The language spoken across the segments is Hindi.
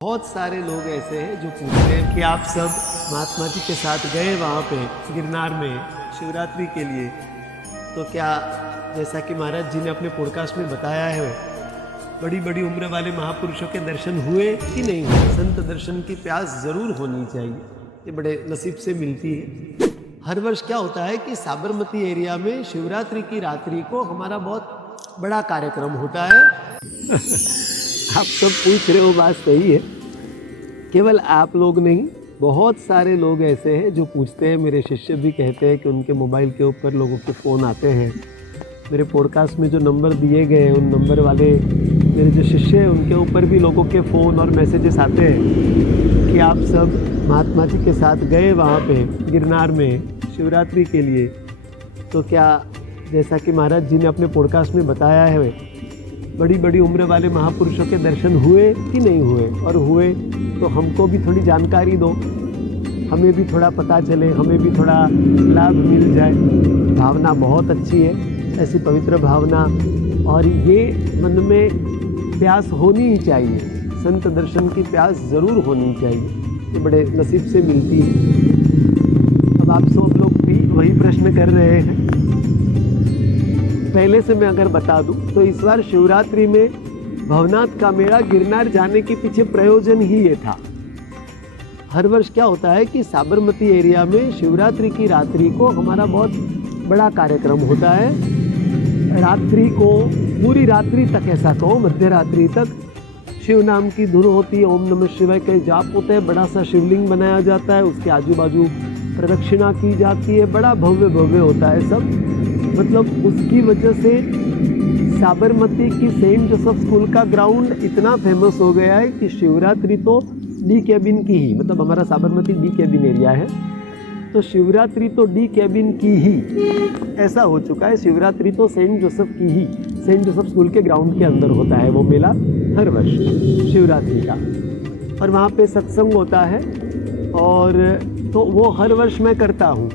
बहुत सारे लोग ऐसे हैं जो पूछते हैं कि आप सब महात्मा जी के साथ गए वहाँ पे गिरनार में शिवरात्रि के लिए, तो क्या जैसा कि महाराज जी ने अपने पॉडकास्ट में बताया है, बड़ी बड़ी उम्र वाले महापुरुषों के दर्शन हुए कि नहीं हुए? संत दर्शन की प्यास ज़रूर होनी चाहिए, ये बड़े नसीब से मिलती है। हर वर्ष क्या होता है कि साबरमती एरिया में शिवरात्रि की रात्रि को हमारा बहुत बड़ा कार्यक्रम होता है। आप सब पूछ रहे हो, बात सही है। केवल आप लोग नहीं, बहुत सारे लोग ऐसे हैं जो पूछते हैं। मेरे शिष्य भी कहते हैं कि उनके मोबाइल के ऊपर लोगों के फ़ोन आते हैं। मेरे पॉडकास्ट में जो नंबर दिए गए हैं, उन नंबर वाले मेरे जो शिष्य हैं उनके ऊपर भी लोगों के फ़ोन और मैसेजेस आते हैं कि आप सब महात्मा जी के साथ गए वहाँ पे गिरनार में शिवरात्रि के लिए, तो क्या जैसा कि महाराज जी ने अपने पॉडकास्ट में बताया है, बड़ी बड़ी उम्र वाले महापुरुषों के दर्शन हुए कि नहीं हुए? और हुए तो हमको भी थोड़ी जानकारी दो, हमें भी थोड़ा पता चले, हमें भी थोड़ा लाभ मिल जाए। भावना बहुत अच्छी है, ऐसी पवित्र भावना, और ये मन में प्यास होनी ही चाहिए। संत दर्शन की प्यास ज़रूर होनी चाहिए, ये बड़े नसीब से मिलती है। अब आप सब लोग भी वही प्रश्न कर रहे हैं। पहले से मैं अगर बता दूं तो इस बार शिवरात्रि में भवनाथ का मेला गिरनार जाने के पीछे प्रयोजन ही ये था। हर वर्ष क्या होता है कि साबरमती एरिया में शिवरात्रि की रात्रि को हमारा बहुत बड़ा कार्यक्रम होता है। रात्रि को, पूरी रात्रि तक, ऐसा कहो मध्य रात्रि तक शिव नाम की धुन होती है, ओम नमः शिवाय के जाप होते हैं, बड़ा सा शिवलिंग बनाया जाता है, उसके आजू बाजू प्रदक्षिणा की जाती है, बड़ा भव्य भव्य होता है सब। मतलब उसकी वजह से साबरमती की सेंट जोसेफ स्कूल का ग्राउंड इतना फेमस हो गया है कि शिवरात्रि तो डी कैबिन की ही, मतलब हमारा साबरमती डी कैबिन एरिया है, तो शिवरात्रि तो डी कैबिन की ही, ऐसा हो चुका है। शिवरात्रि तो सेंट जोसेफ की ही, सेंट जोसेफ स्कूल के ग्राउंड के अंदर होता है वो मेला हर वर्ष शिवरात्रि का, और वहाँ पे सत्संग होता है, और तो वो हर वर्ष मैं करता हूँ।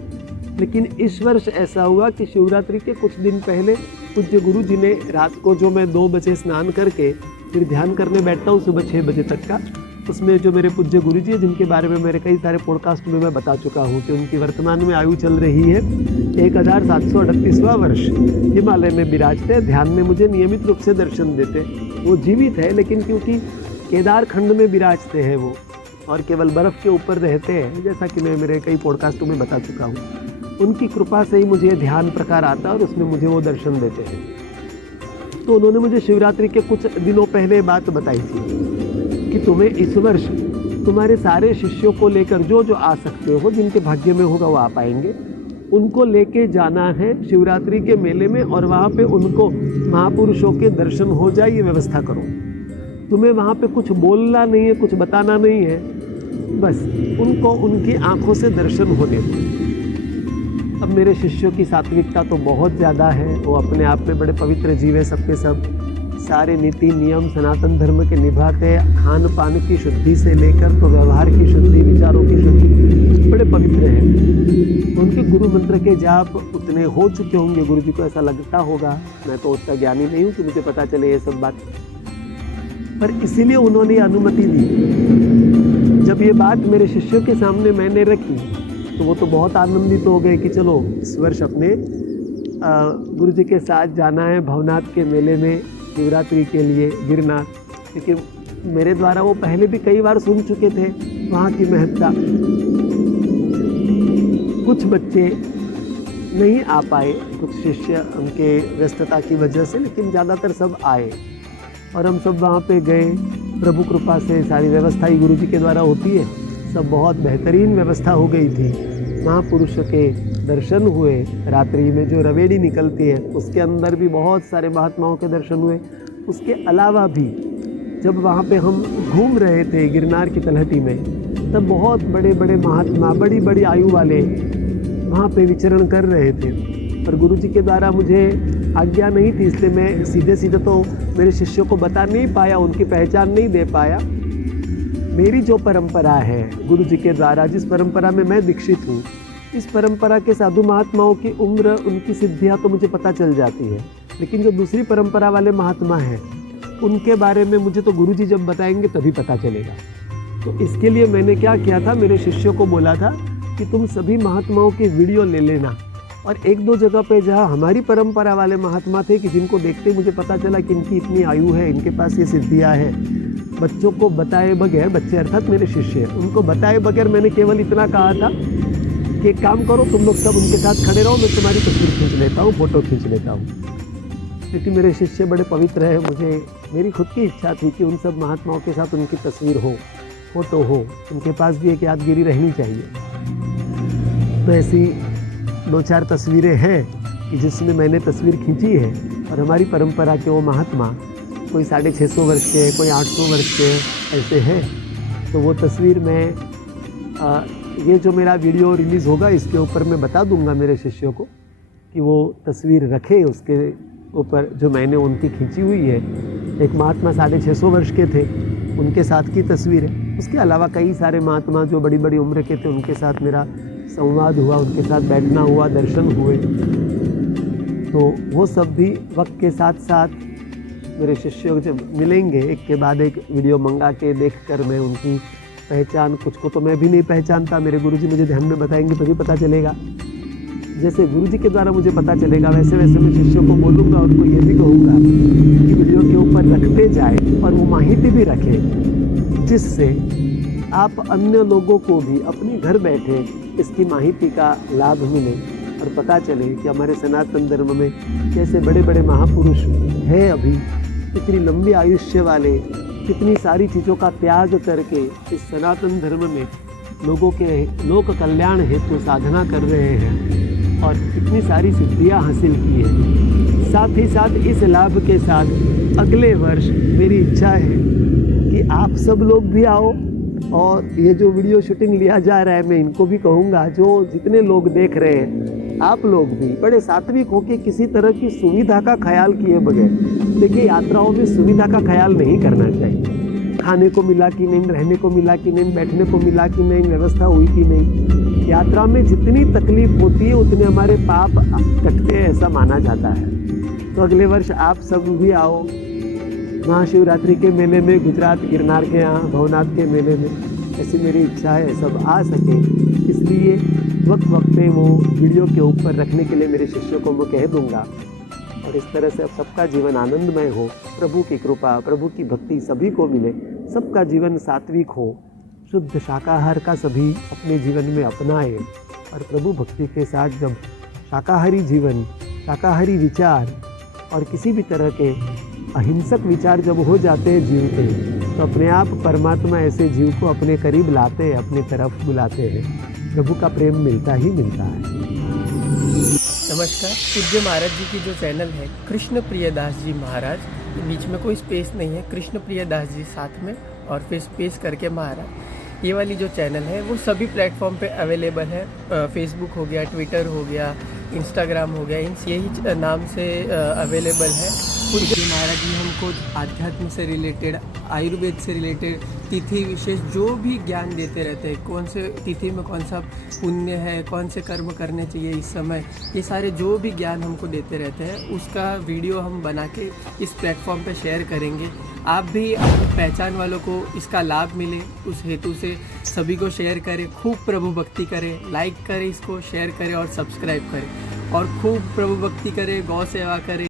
लेकिन इस वर्ष ऐसा हुआ कि शिवरात्रि के कुछ दिन पहले पूज्य गुरु जी ने रात को, जो मैं 2 बजे स्नान करके फिर ध्यान करने बैठता हूँ सुबह 6 बजे तक का, उसमें जो मेरे पूज्य गुरु जी हैं, जिनके बारे में मेरे कई सारे पॉडकास्ट में मैं बता चुका हूँ कि उनकी वर्तमान में आयु चल रही है 1738वां वर्ष, हिमालय में विराजते हैं, ध्यान में मुझे नियमित रूप से दर्शन देते। वो जीवित है, लेकिन क्योंकि केदार खंड में विराजते हैं वो, और केवल बर्फ़ के ऊपर रहते हैं, जैसा कि मैं मेरे कई पॉडकास्टों में बता चुका हूँ। उनकी कृपा से ही मुझे ध्यान प्रकार आता है और उसमें मुझे वो दर्शन देते हैं। तो उन्होंने मुझे शिवरात्रि के कुछ दिनों पहले बात बताई थी कि तुम्हें इस वर्ष तुम्हारे सारे शिष्यों को लेकर, जो जो आ सकते हो, जिनके भाग्य में होगा वो आ पाएंगे, उनको लेके जाना है शिवरात्रि के मेले में, और वहाँ पे उनको महापुरुषों के दर्शन हो जाए, ये व्यवस्था करो। तुम्हें वहाँ पे कुछ बोलना नहीं है, कुछ बताना नहीं है, बस उनको उनकी आँखों से दर्शन होने दो। अब मेरे शिष्यों की सात्विकता तो बहुत ज़्यादा है, वो अपने आप में बड़े पवित्र जीव है, सबके सब सारे नीति नियम सनातन धर्म के निभाते हैं। खान पान की शुद्धि से लेकर तो व्यवहार की शुद्धि, विचारों की शुद्धि, बड़े पवित्र हैं। उनके गुरु मंत्र के जाप उतने हो चुके होंगे, गुरु जी को ऐसा लगता होगा, मैं तो उतना ज्ञानी नहीं हूँ कि मुझे पता चले ये सब बात, पर इसीलिए उन्होंने अनुमति दी। जब ये बात मेरे शिष्यों के सामने मैंने रखी तो वो तो बहुत आनंदित हो गए कि चलो इस वर्ष अपने गुरु जी के साथ जाना है भवनाथ के मेले में शिवरात्रि के लिए गिरनार। लेकिन मेरे द्वारा वो पहले भी कई बार सुन चुके थे वहाँ की महत्ता। कुछ बच्चे नहीं आ पाए, कुछ शिष्य उनके व्यस्तता की वजह से, लेकिन ज़्यादातर सब आए और हम सब वहाँ पे गए। प्रभु कृपा से सारी व्यवस्था ही गुरु जी के द्वारा होती है, सब बहुत बेहतरीन व्यवस्था हो गई थी। महापुरुष के दर्शन हुए, रात्रि में जो रवेड़ी निकलती है उसके अंदर भी बहुत सारे महात्माओं के दर्शन हुए। उसके अलावा भी जब वहाँ पे हम घूम रहे थे गिरनार की तलहटी में, तब बहुत बड़े बड़े महात्मा, बड़ी बड़ी आयु वाले वहाँ पे विचरण कर रहे थे, और गुरु जी के द्वारा मुझे आज्ञा नहीं थी, इसलिए मैं सीधे सीधे तो मेरे शिष्यों को बता नहीं पाया, उनकी पहचान नहीं दे पाया। मेरी जो परंपरा है गुरु जी के द्वारा, जिस परंपरा में मैं दीक्षित हूँ, इस परंपरा के साधु महात्माओं की उम्र, उनकी सिद्धियाँ तो मुझे पता चल जाती है। लेकिन जो दूसरी परंपरा वाले महात्मा हैं, उनके बारे में मुझे तो गुरुजी जब बताएंगे तभी पता चलेगा। तो इसके लिए मैंने क्या किया था, मेरे शिष्यों को बोला था कि तुम सभी महात्माओं के वीडियो ले लेना, और एक दो जगह पे जहाँ हमारी परंपरा वाले महात्मा थे कि जिनको देखते मुझे पता चला कि इनकी इतनी आयु है, इनके पास ये सिद्धियाँ हैं, बच्चों को बताए बगैर, बच्चे अर्थात मेरे शिष्य हैं, उनको बताए बगैर मैंने केवल इतना कहा था कि एक काम करो, तुम लोग सब उनके साथ खड़े रहो, मैं तुम्हारी तस्वीर खींच लेता हूँ, फोटो खींच लेता हूँ। क्योंकि मेरे शिष्य बड़े पवित्र हैं, मुझे मेरी खुद की इच्छा थी कि उन सब महात्माओं के साथ उनकी तस्वीर हो, फोटो हो, उनके पास भी एक यादगिरी रहनी चाहिए। तो ऐसी 2-4 तस्वीरें हैं कि जिसमें मैंने तस्वीर खींची है, और हमारी परंपरा के वो महात्मा कोई 650 वर्ष के, कोई 800 वर्ष के ऐसे हैं। तो वो तस्वीर में ये जो मेरा वीडियो रिलीज़ होगा इसके ऊपर मैं बता दूंगा मेरे शिष्यों को कि वो तस्वीर रखे, उसके ऊपर जो मैंने उनकी खींची हुई है। एक महात्मा 650 वर्ष के थे, उनके साथ की तस्वीर है। उसके अलावा कई सारे महात्मा जो बड़ी बड़ी उम्र के थे, उनके साथ मेरा संवाद हुआ, उनके साथ बैठना हुआ, दर्शन हुए। तो वो सब भी वक्त के साथ साथ मेरे शिष्यों जब मिलेंगे, एक के बाद एक वीडियो मंगा के देखकर मैं उनकी पहचान, कुछ को तो मैं भी नहीं पहचानता, मेरे गुरुजी मुझे ध्यान में बताएंगे तभी पता चलेगा। जैसे गुरुजी के द्वारा मुझे पता चलेगा, वैसे वैसे मैं शिष्यों को बोलूँगा, उनको ये भी कहूँगा कि वीडियो के ऊपर रखते जाए और वो माहिती भी रखे, जिससे आप अन्य लोगों को भी अपने घर बैठे इसकी माहिती का लाभ मिले और पता चले कि हमारे सनातन धर्म में कैसे बड़े बड़े महापुरुष हैं, अभी इतनी लंबी आयुष्य वाले, कितनी सारी चीज़ों का त्याग करके इस सनातन धर्म में लोगों के लोक कल्याण हेतु साधना कर रहे हैं और कितनी सारी सिद्धियां हासिल की है। साथ ही साथ इस लाभ के साथ अगले वर्ष मेरी इच्छा है कि आप सब लोग भी आओ, और ये जो वीडियो शूटिंग लिया जा रहा है मैं इनको भी कहूँगा, जो जितने लोग देख रहे हैं आप लोग भी बड़े सात्विक होकर किसी तरह की सुविधा का ख्याल किए बगैर, देखिए यात्राओं में सुविधा का ख्याल नहीं करना चाहिए। खाने को मिला कि नहीं, रहने को मिला कि नहीं, बैठने को मिला कि नहीं, व्यवस्था हुई कि नहीं, यात्रा में जितनी तकलीफ होती है उतने हमारे पाप कटते हैं, ऐसा माना जाता है। तो अगले वर्ष आप सब भी आओ महाशिवरात्रि के मेले में, गुजरात गिरनार के यहाँ भवनाथ के मेले में, ऐसी मेरी इच्छा है सब आ सके। इसलिए वक्त वक्त पे वो वीडियो के ऊपर रखने के लिए मेरे शिष्यों को मैं कह दूंगा, और इस तरह से अब सबका जीवन आनंदमय हो, प्रभु की कृपा, प्रभु की भक्ति सभी को मिले, सबका जीवन सात्विक हो, शुद्ध शाकाहार का सभी अपने जीवन में अपनाए, और प्रभु भक्ति के साथ जब शाकाहारी जीवन, शाकाहारी विचार और किसी भी तरह के अहिंसक विचार जब हो जाते हैं जीव के, तो अपने आप परमात्मा ऐसे जीव को अपने करीब लाते हैं, अपनी तरफ बुलाते हैं, प्रभु का प्रेम मिलता ही मिलता है। नमस्कार। पूज्य महाराज जी की जो चैनल है कृष्ण प्रियदास जी महाराज, बीच में कोई स्पेस नहीं है, कृष्ण प्रियदास जी साथ में और फिर स्पेस करके महाराज, ये वाली जो चैनल है वो सभी प्लेटफॉर्म पे अवेलेबल है। फेसबुक हो गया, ट्विटर हो गया, इंस्टाग्राम हो गया, इन यही नाम से अवेलेबल है। पूज्य महाराज जी हमको आध्यात्म से रिलेटेड, आयुर्वेद से रिलेटेड, तिथि विशेष जो भी ज्ञान देते रहते हैं, कौन से तिथि में कौन सा पुण्य है, कौन से कर्म करने चाहिए इस समय, ये सारे जो भी ज्ञान हमको देते रहते हैं, उसका वीडियो हम बना के इस प्लेटफॉर्म पे शेयर करेंगे। आप भी अपनी पहचान वालों को इसका लाभ मिले, उस हेतु से सभी को शेयर करें, खूब प्रभु भक्ति करें, लाइक करें, इसको शेयर करें और सब्सक्राइब करें, और खूब प्रभु भक्ति करें, गौ सेवा करें।